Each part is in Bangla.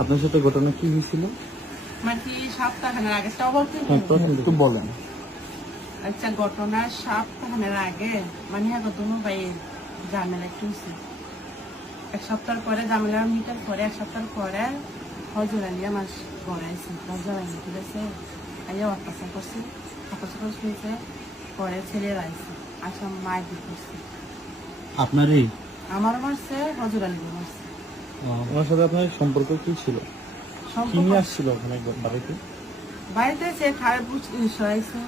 আপনার সাথে ঘটনা কি হয়েছিল? মানে সপ্তাহখানের আগে? একটু বলেন। আচ্ছা ঘটনা সপ্তাহখানের আগে। মানে ভাই ঝামেলা একটু এক সপ্তাহ পরে ঝামেলা মিটার পরে এক সপ্তাহ পরে হজুর আলিয়া মাস গড়াইছে হজুর আলি ঠিক আছে? আইয়া অত্যাচার করছে অত্যাচার করে পরে ছেলেরা আইছে। আসা মায়ের দিক করছে। আপনার এই আমারও মারছে হজুর আলী মারছে। ওনার সাথে আপনার সম্পর্ক কি ছিল? কি নিয়ে আসছিল ওখানে বাড়িতে? বাড়িতে সে খারাপ উদ্দেশ্য হয়েছে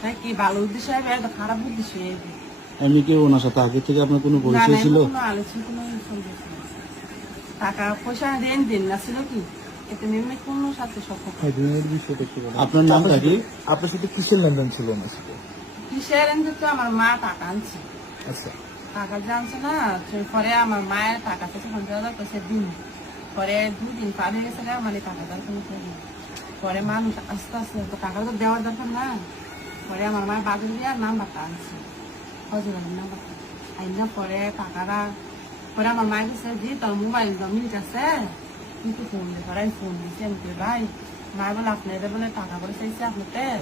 তাই কি ভালো উদ্দেশ্য হবে আর খারাপ উদ্দেশ্য হবে এমনি কি ওনার সাথে আগে থেকে আপনার কোনো পরিচয় ছিল? কোনো আলোচনা কোনো টাকা পয়সা রেন দিন না ছিল কি? এতে মেমে কোনো সাথে সম্পর্ক আপনার নামটা কি? আপনার সাথে কিসের লেনদেন ছিল ওনার সাথে? কিসের এনে তো আমার মা টাকা আনছে। আচ্ছা। টাকা জানছে না পরে আমার মায়ের টাকা থেকে পঞ্চাশ হাজার পয়সা দিন। পরে দুদিন পার হয়ে গেছে মানে টাকা দরকার নেই। পরে মানুষ আস্তে আস্তে তো টাকা তো দেওয়ার দরকার না। পরে আমার মায়ের বাদল দিয়ে নাম্বারটা আনছে। হজুর আলীর নাম্বারটা। আইনা পরে টাকাটা পরে আমার মায়ের কাছে যে তোর মোবাইল মিনিট আছে। কিন্তু ফোন দিয়ে পরে ফোন দিয়েছি আমি ভাই মায়ের বলে আপনাদের বলে টাকা করে চাইছে আপনাদের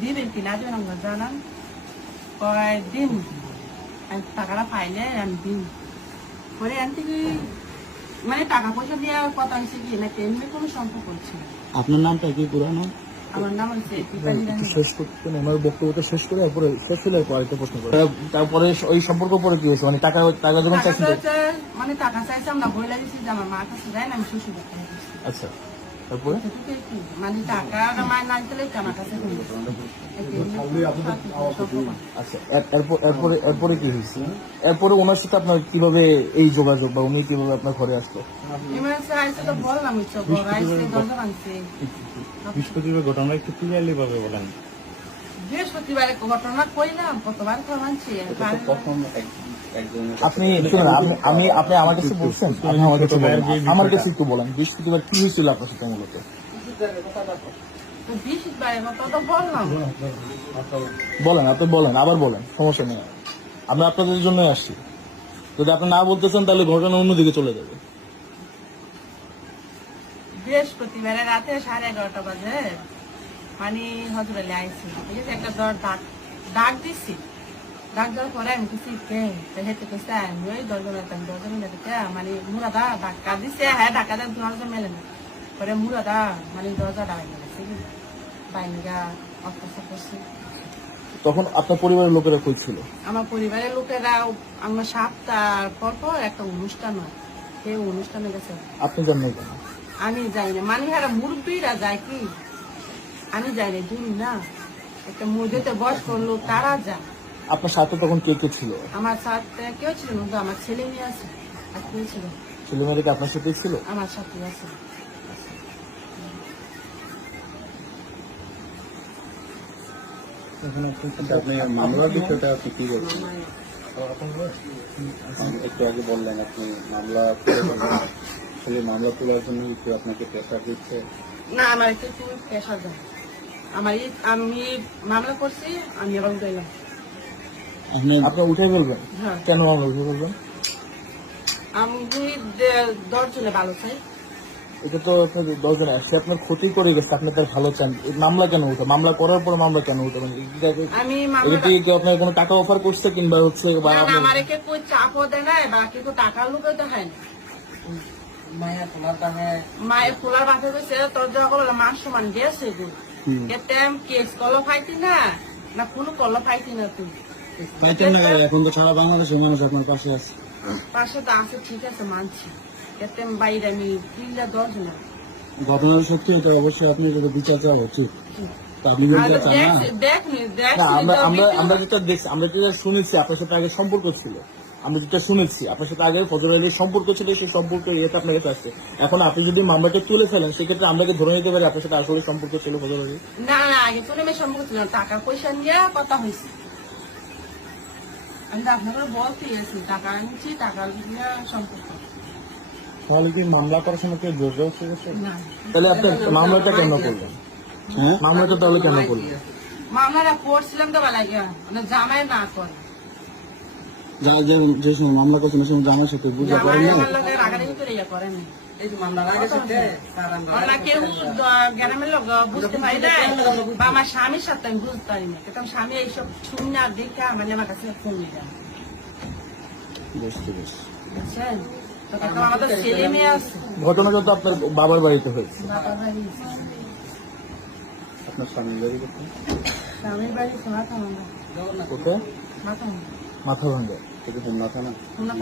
দিবেন কিনা দিবেন আমাকে জানান। কয় দিন। টাকাটা পাইলে আমি দিন পরে আনতে কি মানে টাকা পয়সা দেওয়ার কথা হয়েছে কি? না তেমনি কোনো সম্পর্ক না। আপনার নামটা কি পুরানো? আমার নাম হচ্ছে শেষ করতে ওনার বক্তব্যটা শেষ করে তারপরে শেষ হলে এরপর আরেকটা প্রশ্ন করে তারপরে ওই সম্পর্ক পরে কি হয়েছে? মানে টাকা টাকা যখন চাইছেন মানে টাকা চাইছে আমরা বই লাগিয়েছি যে আমার মার কাছে যায় না আমি শ্বশুর আচ্ছা। তারপরে? মানে টাকা আমার কাছে। আচ্ছা এরপর এরপরে এরপরে কি হয়েছে? এরপরে ওনার সাথে আপনার কীভাবে এই যোগাযোগ বা উনি কীভাবে আপনার ঘরে আসলো? এমার্জেন্সি আইসে তো বললাম ইচ্ছা বড় আইসে দরজা ভাঙছে। বৃহস্পতিবার ঘটনা একটু ক্লিয়ারলি ভাবে বলেন। বৃহস্পতিবারে ঘটনা কইলাম কতবার করে মানছি আপনি আমি, আপনি আমার কাছে বলছেন, আপনি আমার কাছে বলেন, আমার কাছে একটু বলেন, বৃহস্পতিবার কি হয়েছিল আপনার সাথে মূলত? বলেন, আপনি বলেন, আবার বলেন, সমস্যা নেই। আপনাদের আসছি। যদি আপনি না বলতেছেন তাহলে ঘটনা অন্যদিকে চলে যাবে। বৃহস্পতিবারে রাতে সাড়ে এগারোটা বাজে। মানে হজর আলী আইসি ঠিক আছে একটা দর ডাক ডাক দিছি। ডাক দেওয়ার পরে আমি কিছু কে হেঁটে আমি ওই দরজা মেলে মানে মুরাদা ডাক্কা দিছে হ্যাঁ ডাক্কা দেন দরজা মেলে না পরে মুরাদা মানে দরজা ডাক গেছে বাইনগা অত্যাচার করছে তখন আপনার পরিবারের লোকেরা কই ছিল? আমার পরিবারের লোকেরা আমার সপ্তাহ পর পর একটা অনুষ্ঠান হয়। সেই অনুষ্ঠানে গেছে। আপনি জানেন আমি যাই না। মানে হারা মুরব্বীরা যায় কি? আমি যাই না তুমি না। একটা মসজিদে বয়স করল তারা যায়। আপনার সাথে তখন কে কে ছিল? আমার সাথে কেউ ছিল না আমার ছেলে মেয়ে আছে আর কেউ ছিল ছেলে মেয়েরা কি আপনার সাথেই ছিল? আমার সাথে আছে। আপনি মামলার বিষয়টা আপনি কি বলছেন? একটু আগে বললেন আপনি মামলা আসলে মামলা তোলার জন্য একটু আপনাকে প্রেশার দিচ্ছে? না আমার একটু পেশা যায় আমার আমি মামলা করছি আমি আবার গেলাম আপনি উঠে ফেলবেন হ্যাঁ। কেন আমরা উঠে ফেলবেন আমি দে- দশজনে ভালো চাই। এটা তো দশজন আসছে আপনার ক্ষতি করে গেছে আপনি তার ভালো চান। মামলা কেন উঠে? মামলা করার পর মামলা কেন উঠে? মানে এটা- আমি এটা মামলা কি আপনার কোনো টাকা অফার করছে কিংবা হচ্ছে বা না, না, আমার একে কই চাপও দেয় না বা কেউ টাকার লোকে তো হয় না। মায়ের খোলার বাসা কইছে তোর যখন সমান গেছে গো এতে আমি কেস কল ফাইতি না না কোনো কল ফাইতি না তুই। পাইতেন না এখন তো সারা বাংলাদেশের মানুষ আপনার পাশে আছে। পাশে তো আছে ঠিক আছে মানছি। এতে বাইরে আমি কিনলে দশ না ঘটনার সত্যি এটা অবশ্যই আপনি যদি বিচার চাওয়া উচিত আপনি চান না। আমরা আমরা আমরা যেটা দেখছি আমরা যেটা শুনেছি আপনার সাথে আগে সম্পর্ক ছিল। আমরা যেটা শুনেছি আপনার সাথে আগে ফজর আলীর সম্পর্ক ছিল সেই সম্পর্কের ইয়েটা আপনার কাছে আসছে এখন আপনি যদি মামলাটা তুলে ফেলেন সেক্ষেত্রে আমরাকে ধরে নিতে পারি আপনার সাথে আসলে সম্পর্ক ছিল ফজর আলী না না আগে সম্পর্ক ছিল টাকা পয়সা নিয়ে কথা হয়েছে। আমি তো আপনাকে বলতে গেছি টাকা আনছি টাকা সম্পর্ক। তাহলে কি মামলা করার সময় কেউ জোর করছে? না। তাহলে আপনি মামলাটা কেন করলেন? হ্যাঁ? মামলাটা তাহলে কেন করলেন? মামলাটা করছিলাম তো বেলা গিয়া। মানে জামাই না করে। যা যে যে সময় মামলা করছেন সেই সময় জামার সাথে বুঝা জামাই আমার লোকের রাগারাগি করে ইয়ে করেনি। ওরা কেউ দ- গ্রামের লোক বুঝতে পারি না। বা আমার স্বামীর সাথে আমি বুঝতে পারি না। কিন্তু স্বামী এইসব শুনে আর দেখে মানে আমার কাছে ফোন নিয়ে যায়। বুঝতে পেরেছি। বুঝছেন? তো আমাদের ছেলে মেয়ে আছে। ঘটনাটা তো আপনার বাবার বাড়িতে হয়েছে। বাবার বাড়ি আপনার স্বামীর বাড়ি কোথায়? স্বামীর বাড়ি মাথা ভাঙা কোথায়? মাথা ভাঙা মাথা ভাঙ্গা হোমনা